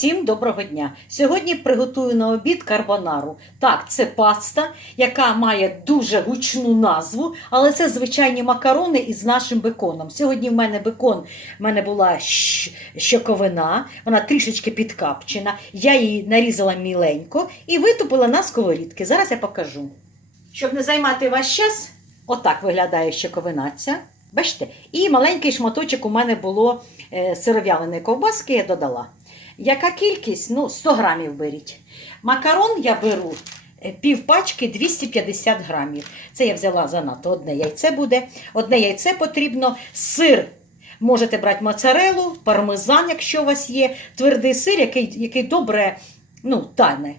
Всім доброго дня! Сьогодні приготую на обід карбонару. Так, це паста, яка має дуже гучну назву, але це звичайні макарони із нашим беконом. Сьогодні в мене бекон, в мене була щоковина, вона трішечки підкапчена. Я її нарізала міленько і витопила на сковорідки. Зараз я покажу. Щоб не займати ваш час, отак виглядає щоковина ця. Бачите? І маленький шматочок у мене було е, сиров'яленої ковбаски, я додала. Яка кількість? Ну, 100 грамів беріть. Макарон я беру е, пів пачки 250 грамів. Це я взяла занадто. Одне яйце буде. Одне яйце потрібно. Сир. Можете брати моцарелу, пармезан, якщо у вас є, твердий сир, який, який добре ну, тане.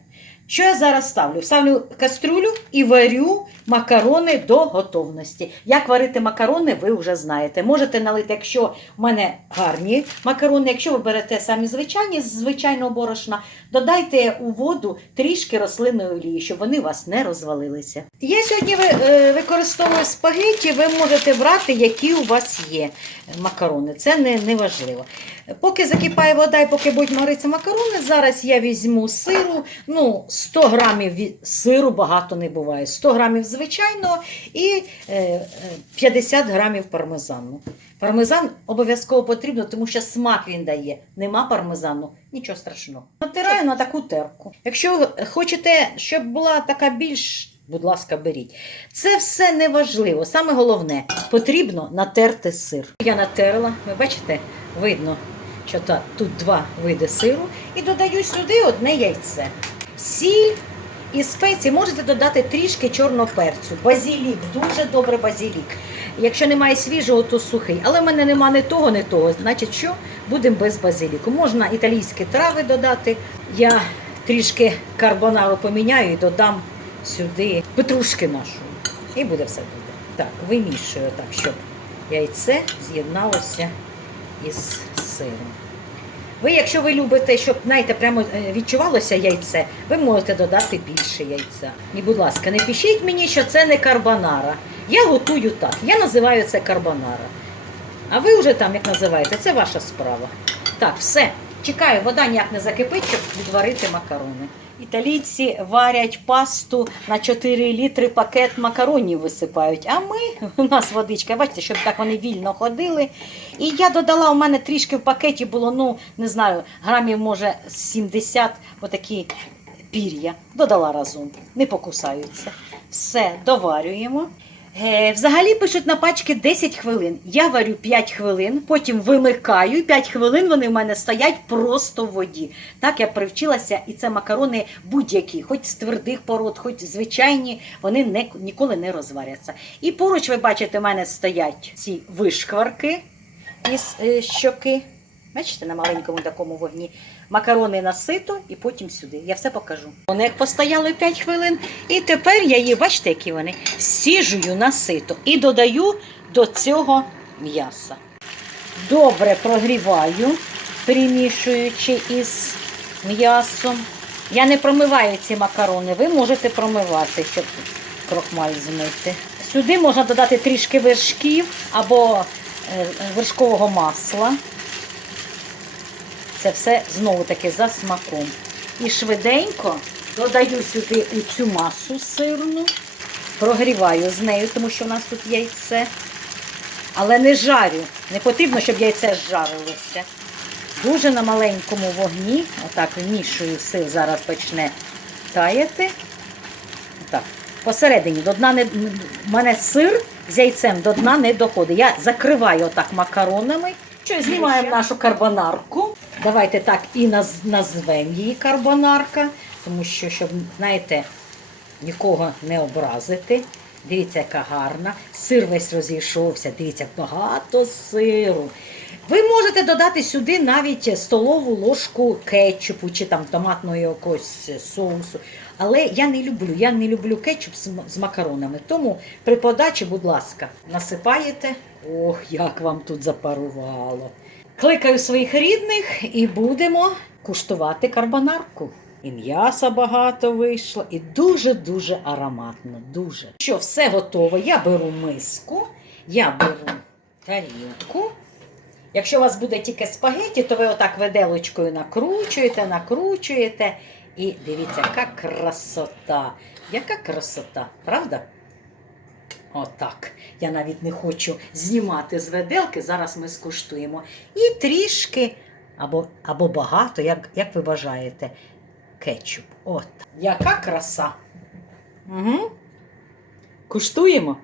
Що я зараз ставлю? Ставлю кастрюлю і варю макарони до готовності. Як варити макарони, ви вже знаєте. Можете налити, якщо в мене гарні макарони, якщо ви берете самі звичайні з звичайного борошна, додайте у воду трішки рослинної олії, щоб вони у вас не розвалилися. Я сьогодні е, використовую спагетті, ви можете брати, які у вас є макарони. Це не, не важливо. Поки закипає вода і поки будуть варитися макарони, зараз я візьму сиру, ну, 100 грамів сиру багато не буває, 100 грамів звичайного і е, е, 50 грамів пармезану. Пармезан обов'язково потрібно, тому що смак він дає. Нема пармезану, нічого страшного. Натираю на таку терку. Якщо хочете, щоб була така більш, будь ласка, беріть. Це все не важливо. Саме головне, потрібно натерти сир. Я натерла, ви бачите, видно, що тут два види сиру. І додаю сюди одне яйце. Сіль і спеції можете додати трішки чорного перцю. Базілік, дуже добре базілік. Якщо немає свіжого, то сухий. Але в мене нема ні того, ні того. Значить, що будемо без базиліку. Можна італійські трави додати. Я трішки карбонару поміняю і додам сюди петрушки нашу. І буде все добре. Так, вимішую так, щоб яйце з'єдналося із сиром. Ви, якщо ви любите, щоб знаєте, прямо е, відчувалося яйце, ви можете додати більше яйця. І, будь ласка, не пишіть мені, що це не карбонара. Я готую так. Я називаю це карбонара. А ви вже там як називаєте, це ваша справа. Так, все. Чекаю, вода ніяк не закипить, щоб відварити макарони. Італійці варять пасту на 4 літри пакет макаронів висипають. А ми, у нас водичка, бачите, щоб так вони вільно ходили. І я додала, у мене трішки в пакеті було, ну, не знаю, грамів, може, 70 отакі пір'я. Додала разом, не покусаються. Все, доварюємо. Е, взагалі пишуть на пачки 10 хвилин. Я варю 5 хвилин, потім вимикаю, і 5 хвилин вони в мене стоять просто в воді. Так я привчилася, і це макарони будь-які, хоч з твердих пород, хоч звичайні, вони не, ніколи не розваряться. І поруч, ви бачите, в мене стоять ці вишкварки із е, щоки. Бачите, на маленькому такому вогні. Макарони на сито і потім сюди. Я все покажу. Вони як постояли 5 хвилин. І тепер я її, бачите, які вони, сіжую на сито і додаю до цього м'яса. Добре прогріваю, перемішуючи із м'ясом. Я не промиваю ці макарони, ви можете промивати, щоб крохмаль змити. Сюди можна додати трішки вершків або е, вершкового масла. Це все знову таки за смаком. І швиденько додаю сюди у цю масу сирну, прогріваю з нею, тому що в нас тут яйце. Але не жарю. Не потрібно, щоб яйце зжарилося. Дуже на маленькому вогні, отак вмішую сир, зараз почне таяти. Отак. Посередині до дна не в мене сир з яйцем до дна не доходить. Я закриваю отак макаронами. Що знімаємо нашу карбонарку. Давайте так і наз- назвемо її карбонарка, тому що, щоб, знаєте, нікого не образити. Дивіться, яка гарна. Сир весь розійшовся. Дивіться, багато сиру. Ви можете додати сюди навіть столову ложку кетчупу чи там томатного якогось соусу. Але я не люблю. Я не люблю кетчуп з, макаронами. Тому при подачі, будь ласка, насипаєте. Ох, як вам тут запарувало. Кликаю своїх рідних і будемо куштувати карбонарку. І м'яса багато вийшло, і дуже-дуже ароматно. Дуже. Що, все готово. Я беру миску, я беру тарілку Якщо у вас буде тільки спагеті, то ви отак виделочкою накручуєте, накручуєте. І дивіться, яка красота. Яка красота, правда? Отак. Я навіть не хочу знімати з веделки, Зараз ми скуштуємо. І трішки, або, або багато, як, як ви бажаєте, кетчуп. От. Яка краса. Угу. Куштуємо.